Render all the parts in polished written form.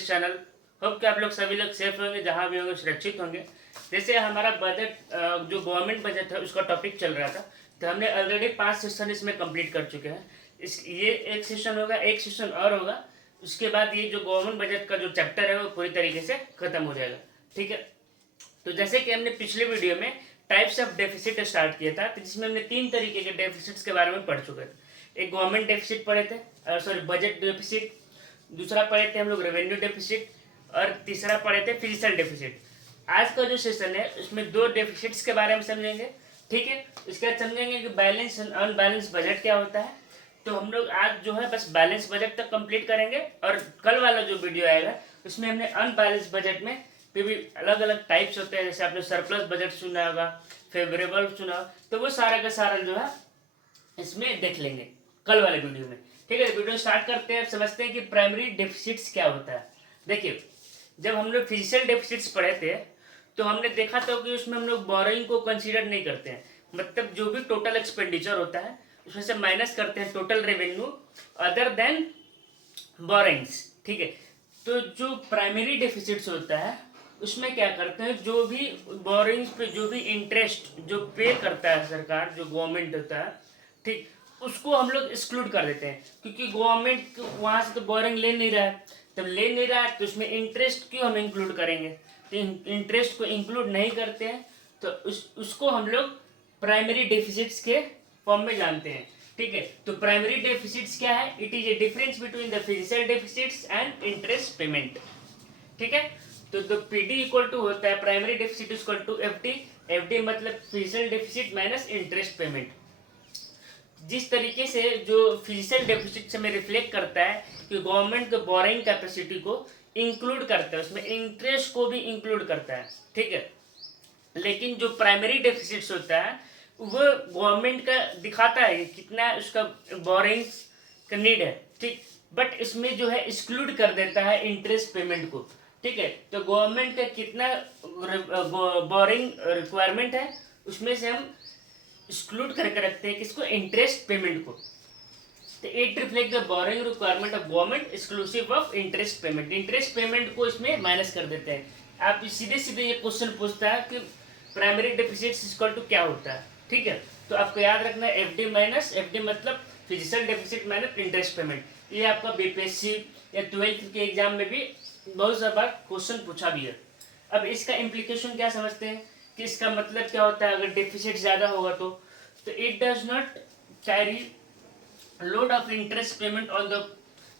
This channel. Hope कि आप लोग सभी लोग सेफ होंगे, जहाँ भी होंगे सुरक्षित होंगे। जैसे हमारा बजट जो गवर्नमेंट बजट है उसका टॉपिक चल रहा था, तो हमने ऑलरेडी 5 सेशन इसमें कंप्लीट कर चुके हैं। ये एक सेशन होगा, एक सेशन और होगा। उसके बाद ये जो गवर्नमेंट बजट का जो चैप्टर है वो पूरी तरीके से खत्म हो जाएगा। ठीक है, तो जैसे कि हमने पिछले वीडियो में टाइप्स ऑफ डेफिसिट स्टार्ट किया था, तो जिसमें हमने 3 तरीके के डेफिसिट्स के बारे में पढ़ चुके थे। एक गवर्नमेंट डेफिसिट पढ़े थे, सॉरी बजट डेफिसिट। दूसरा पढ़े थे हम लोग रेवेन्यू डेफिसिट, और तीसरा पढ़े थे फिजिकल डेफिसिट। आज का जो सेशन है उसमें 2 डेफिसिट्स के बारे में समझेंगे। ठीक है, इसके बाद समझेंगे कि बैलेंस एंड अनबैलेंस बजट क्या होता है। तो हम लोग आज जो है बस बैलेंस बजट तक कंप्लीट करेंगे, और कल वाला जो वीडियो आएगा उसमें हमने अनबैलेंस बजट में भी अलग अलग टाइप्स होते हैं। जैसे आपने सरप्लस बजट सुना होगा, फेवरेबल सुना, तो वो सारा का सारा जो है इसमें देख लेंगे कल वाले वीडियो में। ठीक है, वीडियो स्टार्ट करते हैं। समझते हैं कि प्राइमरी डेफिसिट्स क्या होता है। देखिए, जब हम लोग फिजिकल डेफिसिट्स पढ़े थे तो हमने देखा था कि उसमें हम लोग बोरोइंग को कंसीडर नहीं करते हैं। मतलब जो भी टोटल एक्सपेंडिचर होता है उसमें से माइनस करते हैं total revenue other than borrowings. ठीक है, तो जो प्राइमरी डेफिसिट्स होता है उसमें क्या करते हैं, जो भी बोरोइंग्स पे जो भी इंटरेस्ट जो पे करता है सरकार, जो गवर्नमेंट होता है, ठीक, उसको हम लोग एक्सक्लूड कर देते हैं। क्योंकि गवर्नमेंट वहाँ से तो बोरिंग ले नहीं रहा है, तब ले नहीं रहा है तो उसमें इंटरेस्ट क्यों हम इंक्लूड करेंगे। तो इंटरेस्ट को इंक्लूड नहीं करते हैं, तो उसको हम लोग प्राइमरी डेफिसिट्स के फॉर्म में जानते हैं। ठीक है, तो प्राइमरी डेफिसिट्स क्या है? It is a difference between the physical deficits and interest payment. ठीक है, तो पीडी इक्वल टू होता है primary deficit equal to FD. FD मतलब physical deficit minus interest payment. जिस तरीके से जो फिजिकल डेफिसिट से में रिफ्लेक्ट करता है कि गवर्नमेंट के बोरिंग कैपेसिटी को इंक्लूड करता है, उसमें इंटरेस्ट को भी इंक्लूड करता है। ठीक है, लेकिन जो प्राइमरी डेफिसिट्स होता है वो गवर्नमेंट का दिखाता है कितना उसका बोरिंग्स का नीड है। ठीक, बट इसमें जो है एक्सक्लूड कर देता है इंटरेस्ट पेमेंट को। ठीक है, तो गवर्नमेंट का कितना बोरिंग रिक्वायरमेंट है उसमें से हम एक्सक्लूड करके रखते हैं किसको? इंटरेस्ट पेमेंट को। तो it reflect the boring requirement of government exclusive of interest payment. Interest payment को इसमें माइनस कर देते हैं। आप सीधे सीधे ये क्वेश्चन पूछता है कि प्राइमरी डेफिसिट इक्वल टू क्या होता है। ठीक है, तो आपको याद रखना है एफडी माइनस, एफडी मतलब physical deficit minus interest payment. ये आपका बीपीएससी या 12th के एग्जाम में भी बहुत सारा बार क्वेश्चन पूछा भी है। अब इसका इम्प्लीकेशन क्या समझते हैं कि इसका मतलब क्या होता है? अगर डेफिसिट ज़्यादा होगा तो it does not carry load of interest payment on the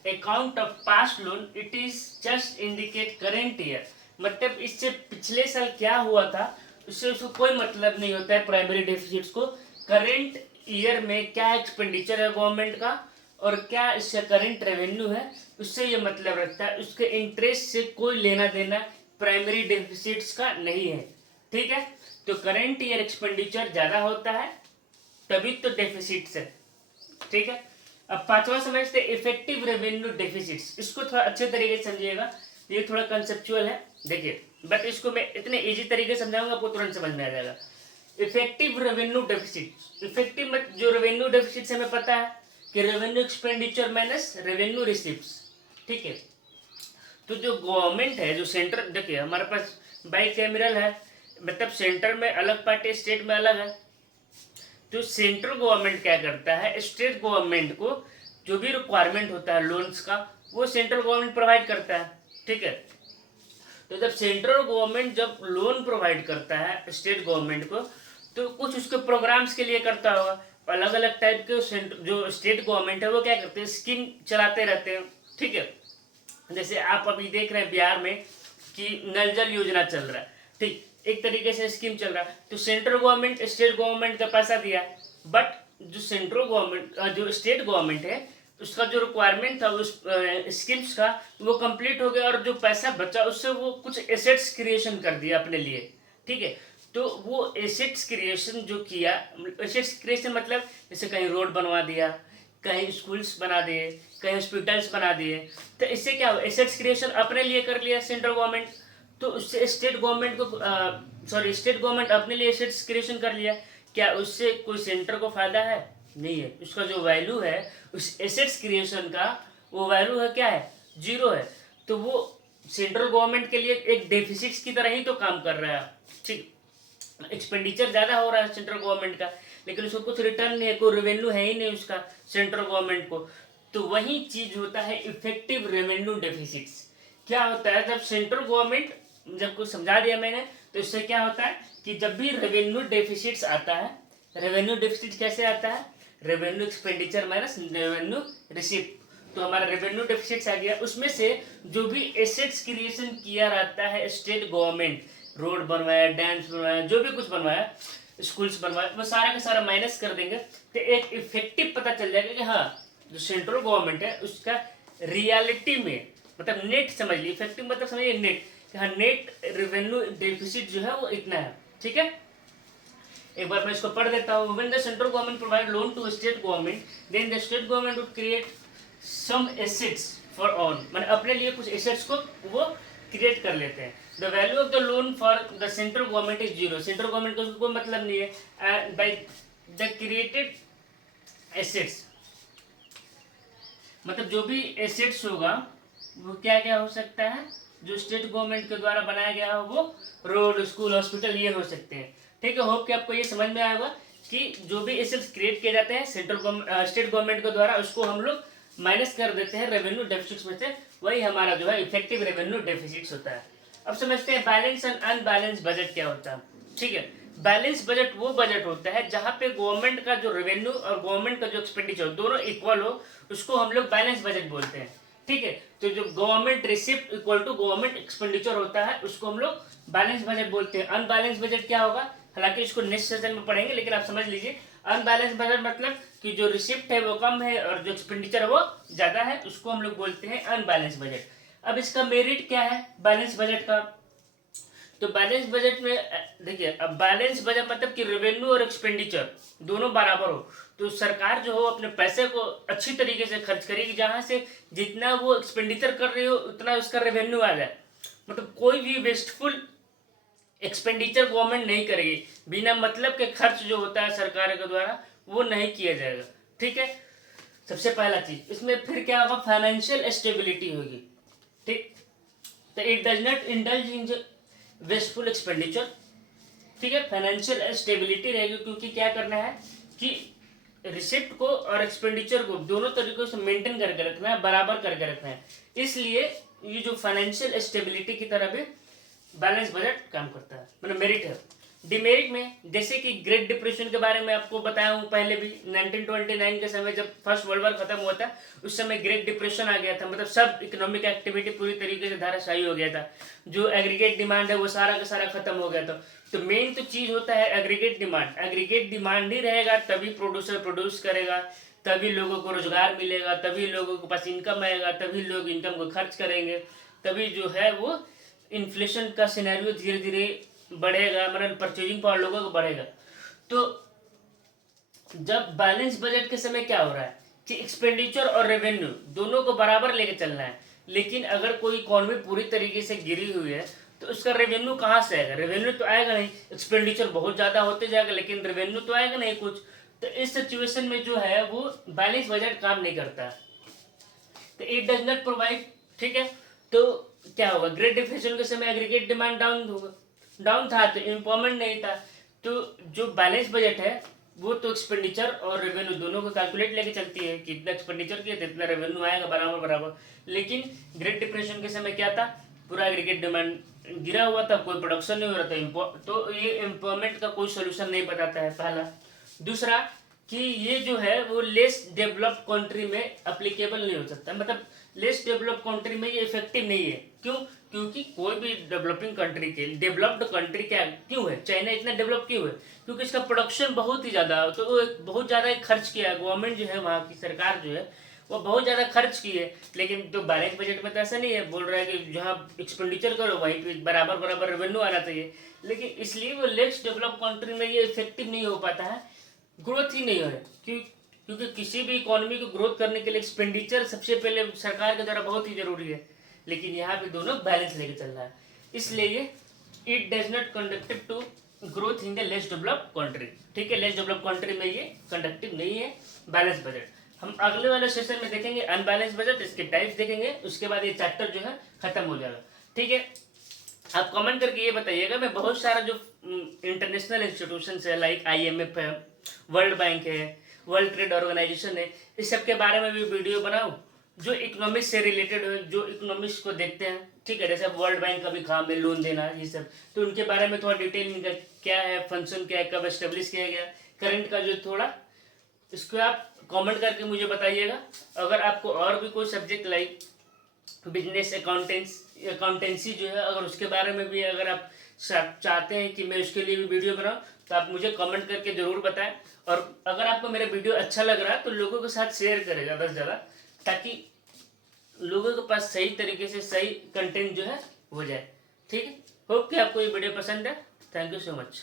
account of past loan, it is just indicate current year. मतलब इससे पिछले साल क्या हुआ था उससे उसको कोई मतलब नहीं होता है। प्राइमरी डेफिसिट्स को करेंट ईयर में क्या एक्सपेंडिचर है गवर्नमेंट का और क्या इससे करेंट रेवेन्यू है, उससे ये मतलब रखता है। उसके इंटरेस्ट से कोई लेना देना प्राइमरी डेफिसिट्स का नहीं है। ठीक है, तो करेंट ईयर एक्सपेंडिचर ज़्यादा होता है तभी तो डेफिसिट्स है। ठीक है, अब 5वां समझते इफेक्टिव रेवेन्यू डेफिसिट्स। इसको थोड़ा अच्छे तरीके से समझिएगा, ये थोड़ा कंसेप्चुअल है। देखिए, बट इसको मैं इतने इजी तरीके से समझाऊंगा आपको तुरंत समझ में आ जाएगा। इफेक्टिव रेवेन्यू डेफिसिट, इफेक्टिव जो रेवेन्यू डेफिसिट से हमें पता है कि revenue expenditure minus revenue receives. ठीक है, तो जो गवर्नमेंट है, जो सेंटर, देखिए हमारे पास बाइकैमरल है, मतलब सेंटर में अलग पार्टी स्टेट में अलग है। तो सेंट्रल गवर्नमेंट क्या करता है, स्टेट गवर्नमेंट को जो भी रिक्वायरमेंट होता है लोन्स का वो सेंट्रल गवर्नमेंट प्रोवाइड करता है। ठीक है, तो जब सेंट्रल गवर्नमेंट जब लोन प्रोवाइड करता है स्टेट गवर्नमेंट को, तो कुछ उसके प्रोग्राम्स के लिए करता होगा। अलग अलग टाइप के जो स्टेट गवर्नमेंट है वो क्या करते हैं, स्कीम चलाते रहते हैं। ठीक है, जैसे आप अभी देख रहे हैं बिहार में कि नल जल योजना चल रहा है। ठीक, एक तरीके से स्कीम चल रहा है, तो सेंट्रल गवर्नमेंट स्टेट गवर्नमेंट का पैसा दिया, बट जो सेंट्रल गवर्नमेंट जो स्टेट गवर्नमेंट है उसका जो रिक्वायरमेंट था उस स्कीम्स का वो कंप्लीट हो गया, और जो पैसा बचा उससे वो कुछ एसेट्स क्रिएशन कर दिया अपने लिए। ठीक है, तो वो एसेट्स क्रिएशन जो किया, एसेट्स क्रिएशन मतलब जैसे कहीं रोड बनवा दिया, कहीं स्कूल्स बना दिए, कहीं हॉस्पिटल्स बना दिए, तो इससे क्या हुआ, एसेट्स क्रिएशन अपने लिए कर लिया सेंट्रल गवर्नमेंट। तो उससे स्टेट गवर्नमेंट को स्टेट गवर्नमेंट अपने लिए एसेट्स क्रिएशन कर लिया, क्या उससे कोई सेंटर को फायदा है? नहीं है। उसका जो वैल्यू है उस एसेट्स क्रिएशन का, वो वैल्यू है क्या है? जीरो है। तो वो सेंट्रल गवर्नमेंट के लिए एक डेफिसिट्स की तरह ही तो काम कर रहा है, ठीक। एक्सपेंडिचर ज़्यादा हो रहा है सेंट्रल गवर्नमेंट का, लेकिन उसको कुछ रिटर्न नहीं है, कोई रेवेन्यू है ही नहीं उसका सेंट्रल गवर्नमेंट को। तो वही चीज़ होता है इफेक्टिव रेवेन्यू डेफिसिट्स। क्या होता है, जब सेंट्रल गवर्नमेंट, जब कुछ समझा दिया मैंने, तो इससे क्या होता है कि जब भी रेवेन्यू डेफिसिट्स आता है, रेवेन्यू डेफिसिट कैसे आता है, revenue expenditure minus revenue receipt. तो हमारा रेवेन्यू डेफिसिट्स आ गया, उसमें से जो भी एसेट्स क्रिएशन किया रहता है स्टेट गवर्नमेंट, रोड बनवाया, डैम्स बनवाया, जो भी कुछ बनवाया, स्कूल्स बनवाया, वो सारा का सारा माइनस कर देंगे, तो एक इफेक्टिव पता चल जाएगा कि हाँ जो सेंट्रल गवर्नमेंट है उसका रियलिटी में, मतलब नेट समझ लीजिए, इफेक्टिव मतलब समझिए नेट, हाँ नेट रेवेन्यू डेफिसिट जो है वो इतना है, ठीक है। एक बार मैं इसको पढ़ देता हूँ। When the central government provide loan to state government, then the state government would create some assets for own, मैंने अपने लिए कुछ एसेट्स को वो क्रिएट कर लेते हैं। The value of the loan for the central government is zero, central government को कोई मतलब नहीं है। बाई द क्रिएटेड एसेट्स, मतलब जो भी एसेट्स होगा वो क्या क्या हो सकता है, जो स्टेट गवर्नमेंट के द्वारा बनाया गया हो, वो रोड, स्कूल, हॉस्पिटल, ये हो सकते हैं, ठीक है। होप कि आपको ये समझ में आएगा कि जो भी एसेट्स क्रिएट किए जाते हैं स्टेट गवर्नमेंट के द्वारा, उसको हम लोग माइनस कर देते हैं रेवेन्यू डेफिसिट्स में से, वही हमारा जो है इफेक्टिव रेवेन्यू डेफिसिट्स होता है। अब समझते हैं बैलेंस एंड अनबैलेंस बजट क्या होता है, ठीक है। बैलेंस बजट वो बजट होता है जहाँ पे गवर्नमेंट का जो रेवेन्यू और गवर्नमेंट का जो एक्सपेंडिचर दोनों इक्वल हो, उसको हम लोग बैलेंस बजट बोलते हैं, ठीक है। तो जो government receipt equal to government expenditure होता है उसको हम लोग बैलेंस बजट बोलते हैं। अनबैलेंस बजट क्या होगा, हालांकि इसको नेक्स्ट सेशन में पढ़ेंगे, लेकिन आप समझ लीजिए अनबैलेंस बजट मतलब कि जो रिसिप्ट है वो कम है और जो एक्सपेंडिचर है वो ज़्यादा है, उसको हम लोग बोलते हैं अनबैलेंस बजट। अब इसका मेरिट क्या है बैलेंस बजट का, तो बैलेंस बजट में देखिए, अब बैलेंस बजट मतलब कि रेवेन्यू और एक्सपेंडिचर दोनों बराबर हो, तो सरकार जो हो अपने पैसे को अच्छी तरीके से खर्च करेगी, जहाँ से जितना वो एक्सपेंडिचर कर रही हो उतना उसका रेवेन्यू आ जाए। मतलब कोई भी वेस्टफुल एक्सपेंडिचर गवर्नमेंट नहीं करेगी, बिना मतलब के खर्च जो होता है सरकार के द्वारा वो नहीं किया जाएगा, ठीक है। सबसे पहला चीज इसमें फिर क्या होगा, फाइनेंशियल स्टेबिलिटी होगी, ठीक। तो it does not indulge in wasteful expenditure, ठीक है। फाइनेंशियल स्टेबिलिटी रहेगी, क्योंकि क्या करना है कि रिसिप्ट को और एक्सपेंडिचर को दोनों तरीकों से मेंटेन करके रखना है, बराबर करके रखना है, इसलिए ये जो फाइनेंशियल स्टेबिलिटी की तरह भी बैलेंस बजट काम करता है, मतलब मेरिट है। डिमेरिट में जैसे कि ग्रेट डिप्रेशन के बारे में आपको बताया हूँ पहले भी, 1929 के समय जब फर्स्ट वर्ल्ड वॉर खत्म हुआ था, उस समय ग्रेट डिप्रेशन आ गया था, मतलब सब इकोनॉमिक एक्टिविटी पूरी तरीके से धाराशायी हो गया था, जो एग्रीगेट डिमांड है वो सारा का सारा खत्म हो गया था। तो मेन तो चीज़ होता है एग्रीगेट डिमांड, एग्रीगेट डिमांड ही रहेगा तभी प्रोड्यूसर प्रोड्यूस करेगा, तभी लोगों को रोजगार मिलेगा, तभी लोगों के पास इनकम आएगा, तभी लोग इनकम को खर्च करेंगे, तभी जो है वो इन्फ्लेशन का सिनेरियो धीरे धीरे बढ़ेगा, मतलब परचेजिंग पावर लोगों को बढ़ेगा। तो जब बैलेंस बजट के समय क्या हो रहा है कि एक्सपेंडिचर और रेवेन्यू दोनों को बराबर लेके चलना है, लेकिन अगर कोई इकोनॉमी पूरी तरीके से गिरी हुई है तो उसका रेवेन्यू कहाँ से आएगा, रेवेन्यू तो आएगा नहीं, एक्सपेंडिचर बहुत ज़्यादा होते जाएगा लेकिन रेवेन्यू तो आएगा नहीं कुछ। तो इस सिचुएशन में जो है वो बैलेंस बजट काम नहीं करता, तो इट डज नॉट प्रोवाइड, ठीक है। तो क्या होगा, ग्रेट डिप्रेशन के समय एग्रीगेट डिमांड डाउन होगा, डाउन था तो एम्प्लॉयमेंट नहीं था, तो जो बैलेंस बजट है वो तो एक्सपेंडिचर और रेवेन्यू दोनों को कैलकुलेट लेके चलती है कि इतना एक्सपेंडिचर किया तो इतना रेवेन्यू आएगा बराबर बराबर। लेकिन ग्रेट डिप्रेशन के समय क्या था, पूरा एग्रीगेट डिमांड गिरा हुआ था, कोई प्रोडक्शन नहीं हो रहा था, तो ये एम्प्लॉयमेंट का कोई सोल्यूशन नहीं बताता है, पहला। दूसरा कि ये जो है वो लेस डेवलप्ड कंट्री में अप्लीकेबल नहीं हो सकता, मतलब लेस डेवलप्ड कंट्री में ये इफेक्टिव नहीं है। क्यों, क्योंकि कोई भी डेवलपिंग कंट्री के डेवलप्ड कंट्री क्या क्यों है, चाइना इतना डेवलप क्यों है, क्योंकि इसका प्रोडक्शन बहुत ही ज़्यादा, तो वो बहुत ज़्यादा खर्च किया है गवर्नमेंट जो है, वहाँ की सरकार जो है वो बहुत ज़्यादा खर्च की है। लेकिन तो बैलेंस बजट में तो ऐसा नहीं है, बोल रहा है कि जहाँ एक्सपेंडिचर करो वहीं पे बराबर बराबर रेवेन्यू आना चाहिए, लेकिन इसलिए वो लेस डेवलप कंट्री में ये इफेक्टिव नहीं हो पाता है, ग्रोथ ही नहीं हो रहा है। क्योंकि किसी भी इकोनॉमी को ग्रोथ करने के लिए एक्सपेंडिचर सबसे पहले सरकार के द्वारा बहुत ही जरूरी है, लेकिन यहाँ पे दोनों बैलेंस लेके चल रहा है, इसलिए it does not conductive to growth in the less developed country, ठीक है। लेस डेवलप्ड कंट्री में ये कंडक्टिव नहीं है बैलेंस बजट। हम अगले वाले सेशन में देखेंगे अनबैलेंस बजट, इसके टाइप्स देखेंगे, उसके बाद ये चैप्टर जो है खत्म हो जाएगा। ठीक है, आप कमेंट करके ये बताइएगा। मैं बहुत सारा जो इंटरनेशनल इंस्टीट्यूशंस है लाइक IMF है, वर्ल्ड बैंक है, वर्ल्ड ट्रेड ऑर्गेनाइजेशन है, इस सब के बारे में भी वीडियो बनाऊँ जो इकोनॉमिक्स से रिलेटेड हो, जो इकोनॉमिक्स को देखते हैं। ठीक है, जैसे अब वर्ल्ड बैंक का भी काम है लोन देना, ये सब, तो उनके बारे में थोड़ा डिटेल में क्या है, फंक्शन क्या है, कब एस्टेब्लिश किया गया, करंट का जो थोड़ा, इसको आप कमेंट करके मुझे बताइएगा। अगर आपको और भी कोई सब्जेक्ट लाइक बिजनेस अकाउंटेंसी जो है, अगर उसके बारे में भी अगर आप चाहते हैं कि मैं उसके लिए भी वीडियो बनाऊँ, तो आप मुझे कमेंट करके ज़रूर बताएं। और अगर आपको मेरा वीडियो अच्छा लग रहा है तो लोगों के साथ शेयर करें ज़्यादा से ज़्यादा, ताकि लोगों के पास सही तरीके से सही कंटेंट जो है हो जाए। ठीक है, होप कि आपको ये वीडियो पसंद है। Thank you so much.